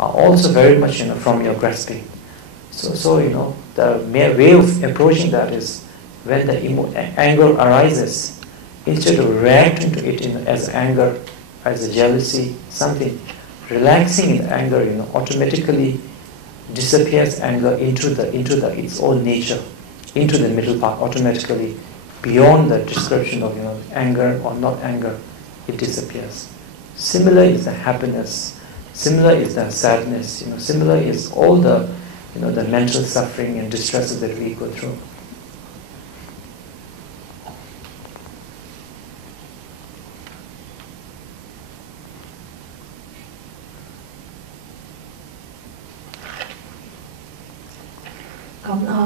are also very much from your grasping. So the way of approaching that is when the anger arises, instead of reacting to it as anger, as a jealousy, something, relaxing in anger, automatically disappears anger into its own nature, into the middle part, automatically, beyond the description of anger or not anger, it disappears. Similar is the happiness, similar is the sadness, similar is all the the mental suffering and distresses that we go through.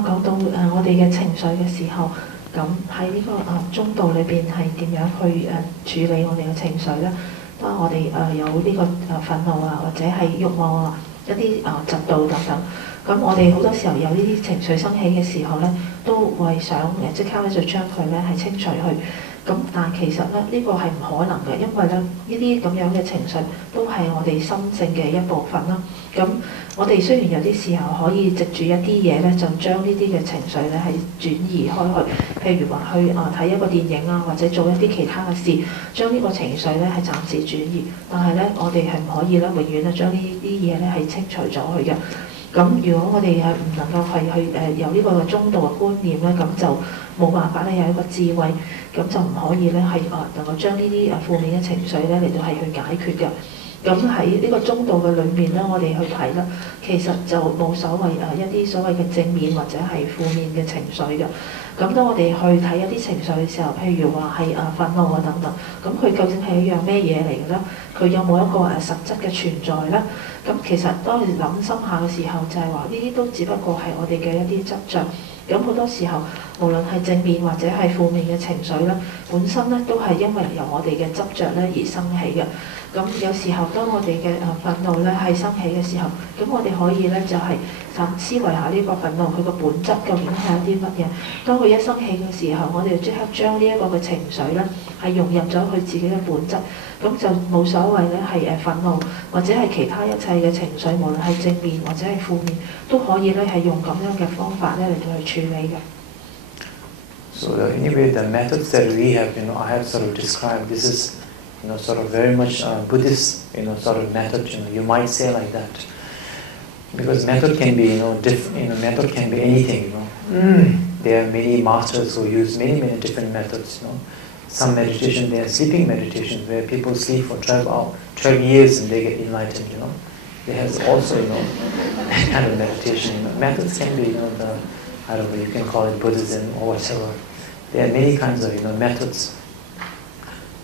講到我哋嘅情緒嘅時候，咁喺呢個中道裏邊係點樣去處理我哋嘅情緒咧？當我哋有呢個憤怒啊，或者係慾望啊，一啲嫉妒等等，咁我哋好多時候有呢啲情緒生起嘅時候咧，都會想即刻咧就將佢咧係清除去。咁但係其實咧呢個係唔可能嘅，因為咧呢啲咁樣嘅情緒都係我哋心性嘅一部分啦。咁我哋雖然有啲時候可以藉住一啲嘢咧，就將呢啲嘅情緒咧係轉移開去，譬如話去睇一個電影啊，或者做一啲其他嘅事，將呢個情緒咧係暫時轉移。但係咧，我哋係唔可以咧永遠咧將呢啲嘢咧係清除咗佢嘅。咁如果我哋係唔能夠係去有呢個中道嘅觀念咧，咁就冇辦法咧有一個智慧，咁就唔可以咧係能夠將呢啲負面嘅情緒咧嚟到係去解決嘅。咁喺呢個中道嘅裏面咧，我哋去睇啦，其實就冇所謂一啲所謂嘅正面或者係負面嘅情緒嘅。咁當我哋去睇一啲情緒嘅時候，譬如話係憤怒啊等等，咁佢究竟係一樣咩嘢嚟嘅咧？佢有冇一個實質嘅存在咧？咁其實當你諗深下嘅時候，就係話呢啲都只不過係我哋嘅一啲執着。咁好多時候，無論係正面或者係負面嘅情緒咧，本身咧都係因為由我哋嘅執着咧而生起嘅。咁有時候當我哋嘅憤怒咧係生起嘅時候，咁我哋可以咧就係反思維下呢個憤怒佢個本質究竟係一啲乜嘢。當佢一生起嘅時候，我哋就即刻將呢一個嘅情緒咧係融入咗佢自己嘅本質，咁就冇所謂咧係憤怒或者係其他一切嘅情緒，無論係正面或者係負面，都可以咧係用咁樣嘅方法咧嚟到去處理嘅。So anyway, the methods that we have, I have sort of described. This is, sort of very much Buddhist, sort of method. You might say like that, because method can be, method can be anything. There are many masters who use many different methods. Some meditation, they are sleeping meditation, where people sleep for 12 years and they get enlightened. There has also, that kind of meditation. Methods can be, I don't know, you can call it Buddhism or whatever. There are many kinds of methods.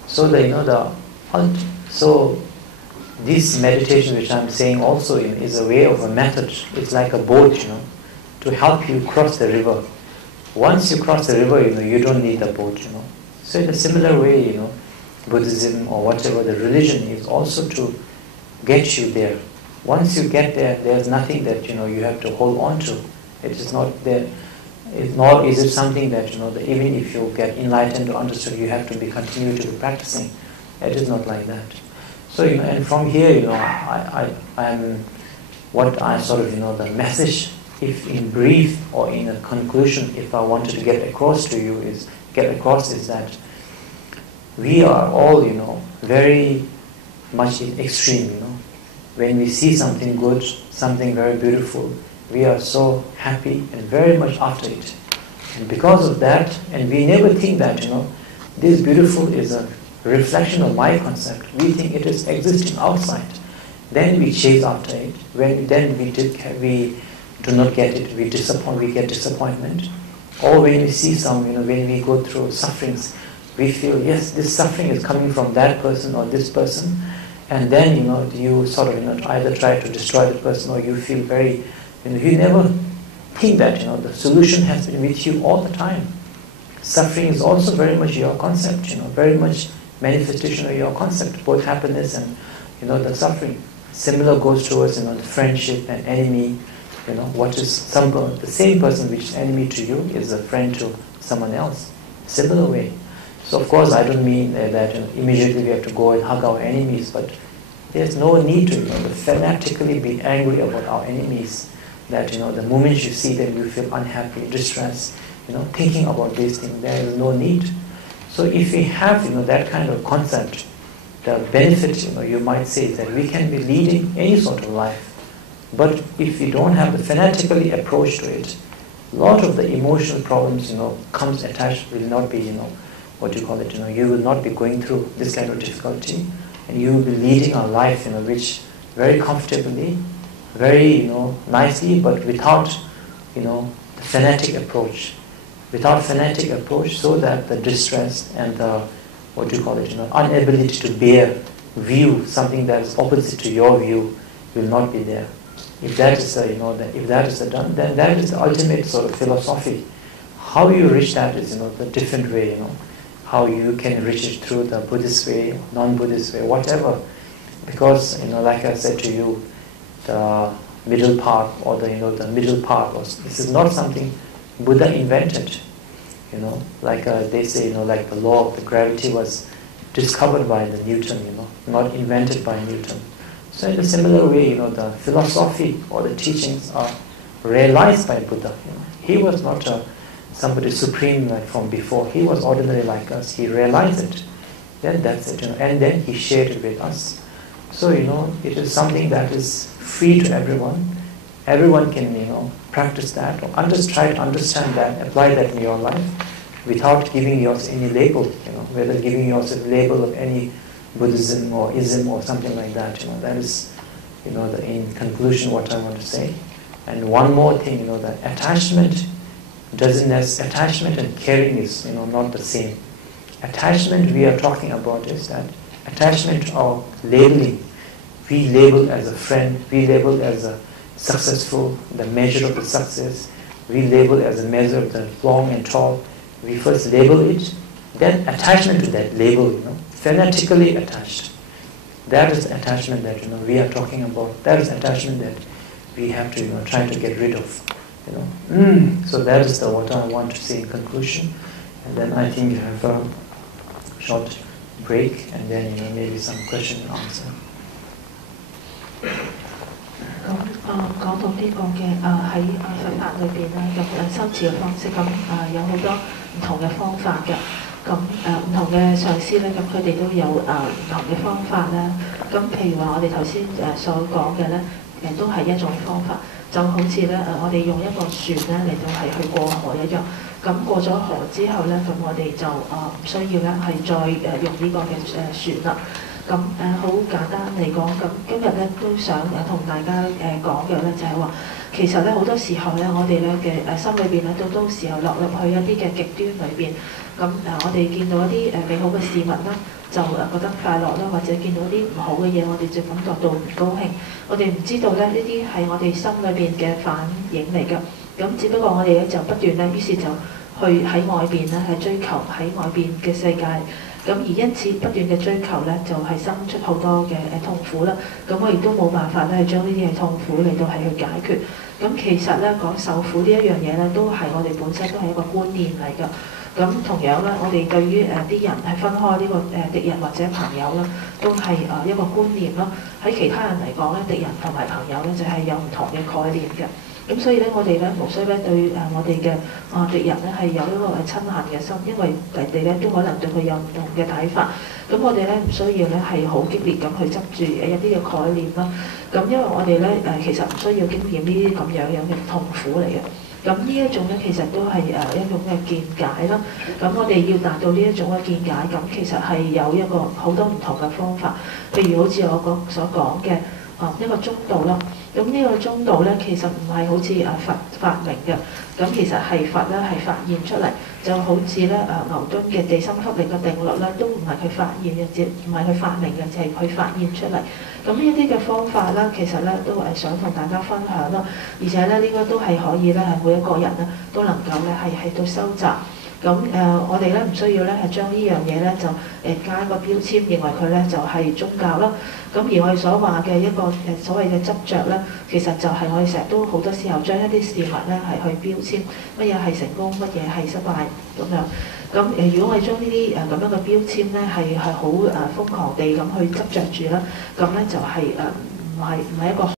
So so this meditation which I'm saying also is a way of a method. It's like a boat, to help you cross the river. Once you cross the river, you don't need the boat, So in a similar way, Buddhism or whatever the religion is also to get you there. Once you get there, there's nothing that you have to hold on to. It is not there. Nor is it something that that even if you get enlightened or understood, you have to continue to be practicing. It is not like that. So and from here, I'm what I sort of the message, if in brief or in a conclusion, if I wanted to get across is that we are all very much in extreme. When we see something good, something very beautiful, we are so happy and very much after it. And because of that, and we never think that, this beautiful is a reflection of my concept. We think it is existing outside. Then we chase after it. Then we do not get it, we get disappointment. Or when we see when we go through sufferings, we feel, yes, this suffering is coming from that person or this person. And then, you sort of, either try to destroy the person, or you feel very, you never think that, the solution has been with you all the time. Suffering is also very much your concept, very much manifestation of your concept, both happiness and, the suffering. Similar goes towards, the friendship and enemy, what is the same person which is enemy to you is a friend to someone else. Similar way. So of course I don't mean that immediately we have to go and hug our enemies, but There's no need to fanatically be angry about our enemies. That the moment you see them, you feel unhappy, distressed. Thinking about these things, there is no need. So if we have that kind of concept, the benefit you might say is that we can be leading any sort of life. But if we don't have the fanatically approach to it, a lot of the emotional problems comes attached will not be what you call it, you will not be going through this kind of difficulty, and you will be leading a life which very comfortably, very nicely, but without the fanatic approach. Without fanatic approach, so that the distress and the what you call it, inability to bear view something that is opposite to your view will not be there. If that is if that is done, then that is the ultimate sort of philosophy. How you reach that is the different way. How you can reach it through the Buddhist way, non-Buddhist way, whatever. Because like I said to you, the middle path or the middle path this is not something Buddha invented. Like they say, like the law of the gravity was discovered by the Newton, not invented by Newton. So in a similar way, the philosophy or the teachings are realized by Buddha. He was not somebody supreme like from before. He was ordinary like us. He realized it. Then that's it, and then he shared it with us. So it is something that is free to everyone. Everyone can practice that, or try to understand that, apply that in your life, without giving yourself any label. Whether giving yourself label of any Buddhism or ism or something like that. That is, in conclusion, what I want to say. And one more thing, that attachment and caring is, not the same. Attachment we are talking about is that attachment or labeling. We label as a friend, we label as a successful, the measure of the success. We label as a measure of the long and tall. We first label it, then attachment to that label, fanatically attached. That is attachment that we are talking about. That is attachment that we have to try to get rid of. So that is what I want to say in conclusion. And then I think you have a short break, and then maybe some question and answer. 咁講到呢個嘅喺佛法裏邊咧，咁修持嘅方式有好多唔同嘅方法嘅。咁唔同嘅上師咧，咁佢哋都有唔同嘅方法啦。咁譬如話我哋頭先所講嘅咧，都係一種方法。就好似咧我哋用一個船咧嚟到係去過河一樣。咁過咗河之後咧，咁我哋就唔需要咧係再用呢個嘅船啦。咁好簡單嚟講，咁今日咧都想同大家講嘅咧就係話，其實咧好多時候咧，我哋咧嘅心裏邊咧都時候落入去一啲嘅極端裏邊。咁我哋見到一啲美好嘅事物啦，就覺得快樂啦，或者見到啲唔好嘅嘢，我哋就感覺到唔高興。我哋唔知道咧呢啲係我哋心裏邊嘅反應嚟㗎。咁只不過我哋咧就不斷咧，於是就去喺外邊咧係追求喺外邊嘅世界。咁而因此不斷嘅追求咧，就係生出好多嘅痛苦啦。咁我亦都冇辦法咧，係將呢啲嘅痛苦嚟到係去解決。咁其實咧講受苦呢一樣嘢咧，都係我哋本身都係一個觀念嚟㗎。咁同樣咧，我哋對於啲人係分開呢個敵人或者朋友啦，都係一個觀念啦。喺其他人嚟講咧，敵人同埋朋友咧就係有唔同嘅概念嘅。咁所以咧，我哋咧無需咧對我哋嘅敵人咧係有一個親恨嘅心，因為人哋咧都可能對佢有唔同嘅睇法。咁我哋咧唔需要咧係好激烈咁去執住一啲嘅概念啦。咁因為我哋咧其實唔需要經驗呢啲咁樣嘅痛苦嚟嘅。咁呢一種咧其實都係一種嘅見解啦。咁我哋要達到呢一種嘅見解，咁其實係有一個好多唔同嘅方法。譬如好似我所講嘅一個中道啦。咁呢個中道咧，其實唔係好似佛發明嘅，咁其實係佛咧係發現出嚟，就好似咧牛頓嘅地心吸力嘅定律咧，都唔係佢發現嘅，只唔係佢發明嘅，就係佢發現出嚟。咁呢一啲嘅方法咧，其實咧都係想同大家分享啦，而且咧呢個都係可以咧係每一個人咧都能夠咧係喺度收集。我哋咧唔需要咧係將呢樣嘢咧就加一個標籤，認為佢咧就係宗教啦。咁而我哋所話嘅一個所謂嘅執着咧，其實就係我哋成日都好多時候將一啲事物咧係去標籤，乜嘢係成功，乜嘢係失敗咁樣。咁如果我哋將呢啲咁樣嘅標籤咧係好瘋狂地咁去執着住啦，咁咧就係唔係一個